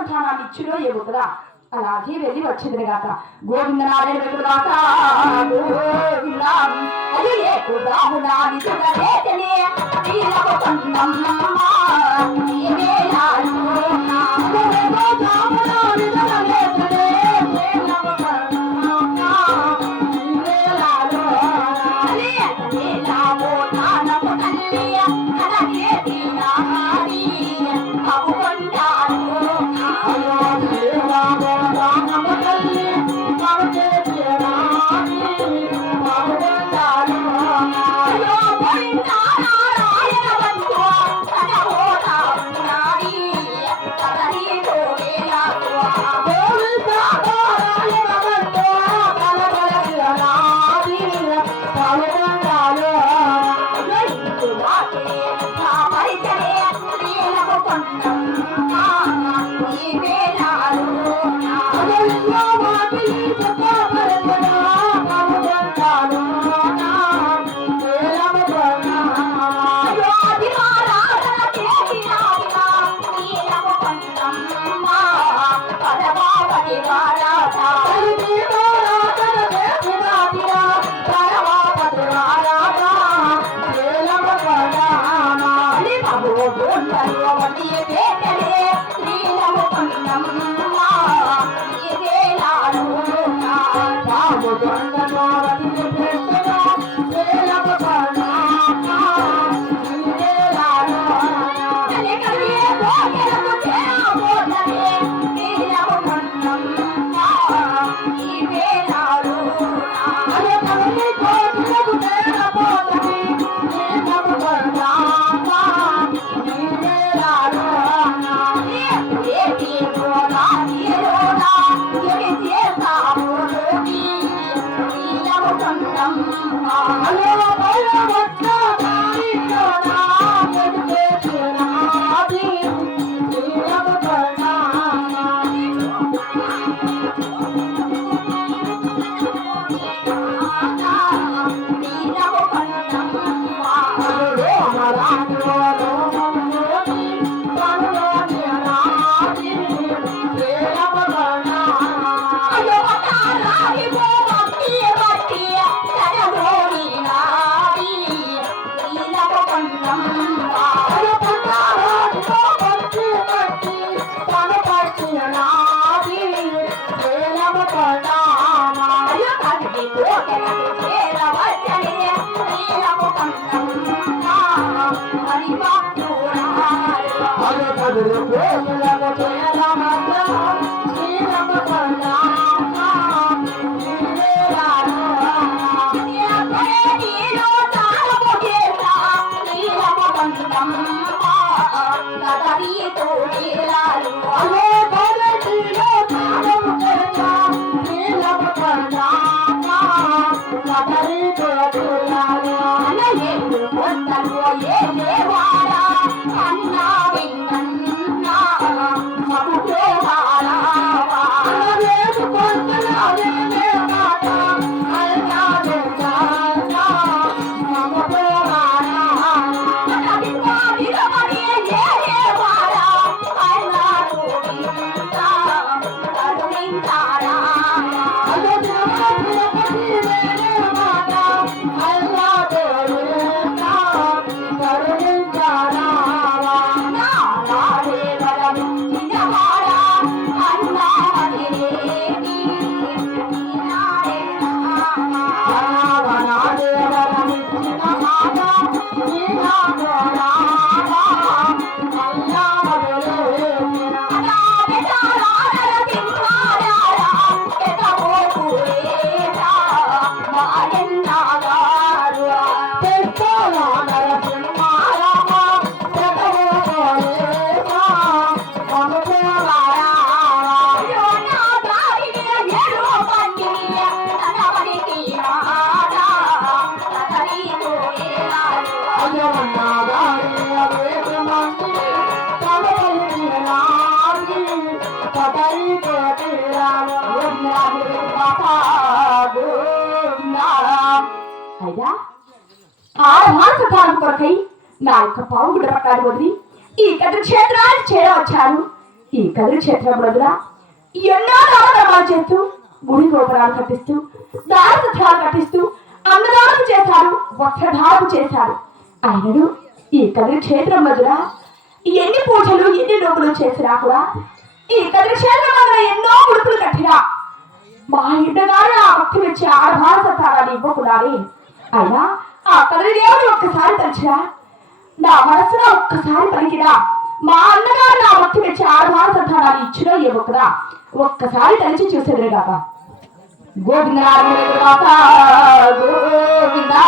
మానసఠానాన్ని ఇచ్చిలో ఏమో కదా అలాగే వెళ్ళి వచ్చింది గాక గోవిందనారాయణ వెలుగుదాక అదే కుదామునాని సుగలేతనే వీరవ కన్నమ్మ ఏమేలాలు కుదామునాని సుగలేతనే వీరవ కన్నమ్మ ఏమేలాలు అలే అలేలావో తానము తల్లియ కలగే తీనాడి అవుకొండాను అయ్యో దేవావో తానము తల్లి కలగే తీనాడి అవుకొండాను అయ్యో గోవిందనారాయణ వందో కనవో తావునాడి కదరి గోవేలావో గోవిందనారాయణ వందో కలగే తీనాడి అవుకొండాను అయ్యా ఆ మానసఠానం కొరకై నా యొక్క పావుగుడ్డ పట్టాలు వదిలి ఈ గత క్షేత్రాన్ని చేరవచ్చాను. ఈ కదిరి క్షేత్రంలో ఎన్నో నామకరణాలు చేస్తూ గుడి గోపురాలు కట్టిస్తూ దాన సత్రాలు కట్టిస్తూ అన్నదానం చేశారు, వస్త్రధారణ చేశారు. ఆయనను ఈ కదిరి క్షేత్రం మధ్యన ఎన్ని పూజలు ఎన్ని లోపులు చేసినా కూడా ఈ కదిరి క్షేత్రం మధ్యన ఎన్నో గుడుపులు కట్టినా మా ఇంటగానే ఆ భక్తి వచ్చి ఆడభార సత్తారాన్ని ఇవ్వకూడాలి. అయినా ఆ కదిరి దేవుని ఒక్కసారి తలిచినా నా మనసులో ఒక్కసారి పలికినా మా అన్నగారు నా భక్తి వచ్చి ఆడభార సత్తారాన్ని ఇచ్చినా ఇవ్వకుడా ఒక్కసారి తలిచి చూసేది కాక గోవిందా గోవిందా